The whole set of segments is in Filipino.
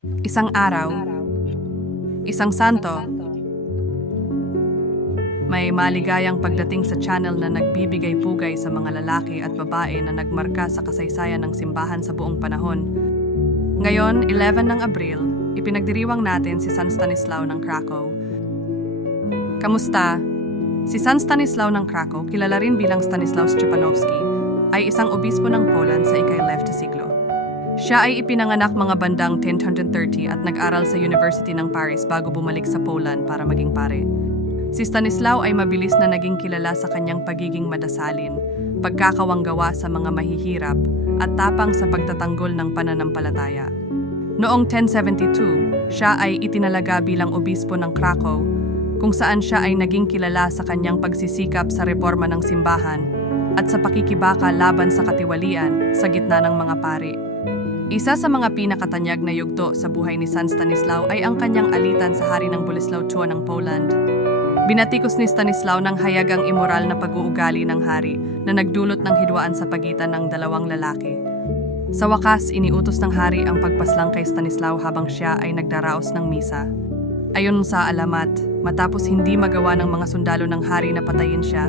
Isang araw, isang santo, may maligayang pagdating sa channel na nagbibigay pugay sa mga lalaki at babae na nagmarka sa kasaysayan ng simbahan sa buong panahon. Ngayon, 11 ng Abril, ipinagdiriwang natin si San Stanislao ng Krakow. Kamusta? Si San Stanislao ng Krakow, kilala rin bilang Stanislaus Stepanowski, ay isang obispo ng Poland sa ika-11 na siglo. Siya ay ipinanganak mga bandang 1030 at nag-aral sa University ng Paris bago bumalik sa Poland para maging pare. Si Stanislao ay mabilis na naging kilala sa kanyang pagiging madasalin, pagkakawanggawa sa mga mahihirap, at tapang sa pagtatanggol ng pananampalataya. Noong 1072, siya ay itinalaga bilang obispo ng Krakow, kung saan siya ay naging kilala sa kanyang pagsisikap sa reforma ng simbahan at sa pakikibaka laban sa katiwalian sa gitna ng mga pari. Isa sa mga pinakatanyag na yugto sa buhay ni San Stanislao ay ang kanyang alitan sa hari ng Boleslao II ng Poland. Binatikos ni Stanislao ng hayagang imoral na pag-uugali ng hari na nagdulot ng hidwaan sa pagitan ng dalawang lalaki. Sa wakas, iniutos ng hari ang pagpaslang kay Stanislao habang siya ay nagdaraos ng misa. Ayon sa alamat, matapos hindi magawa ng mga sundalo ng hari na patayin siya,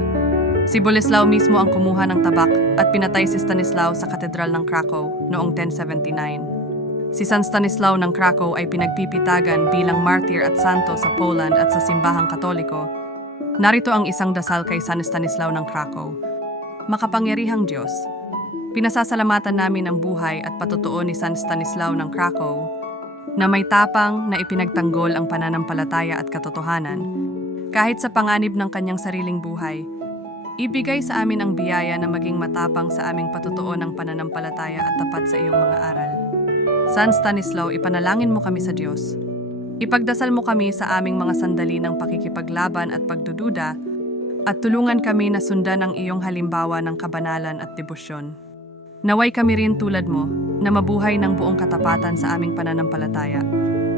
si Boleslao mismo ang kumuha ng tabak at pinatay si Stanislao sa katedral ng Krakow noong 1079. Si San Stanislao ng Krakow ay pinagpipitagan bilang martyr at santo sa Poland at sa simbahang katoliko. Narito ang isang dasal kay San Stanislao ng Krakow. Makapangyarihang Diyos, pinasasalamatan namin ang buhay at patutuo ni San Stanislao ng Krakow na may tapang na ipinagtanggol ang pananampalataya at katotohanan. Kahit sa panganib ng kanyang sariling buhay, ibigay sa amin ang biyaya na maging matapang sa aming patutuo ng pananampalataya at tapat sa iyong mga aral. San Stanislao, ipanalangin mo kami sa Diyos. Ipagdasal mo kami sa aming mga sandali ng pakikipaglaban at pagdududa at tulungan kami na sundan ang iyong halimbawa ng kabanalan at debosyon. Naway kami rin tulad mo na mabuhay ng buong katapatan sa aming pananampalataya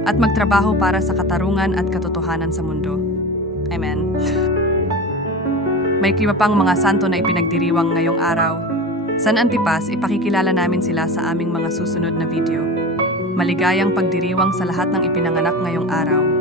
at magtrabaho para sa katarungan at katotohanan sa mundo. Amen. May kiba pang mga santo na ipinagdiriwang ngayong araw. San Antipas, ipakikilala namin sila sa aming mga susunod na video. Maligayang pagdiriwang sa lahat ng ipinanganak ngayong araw.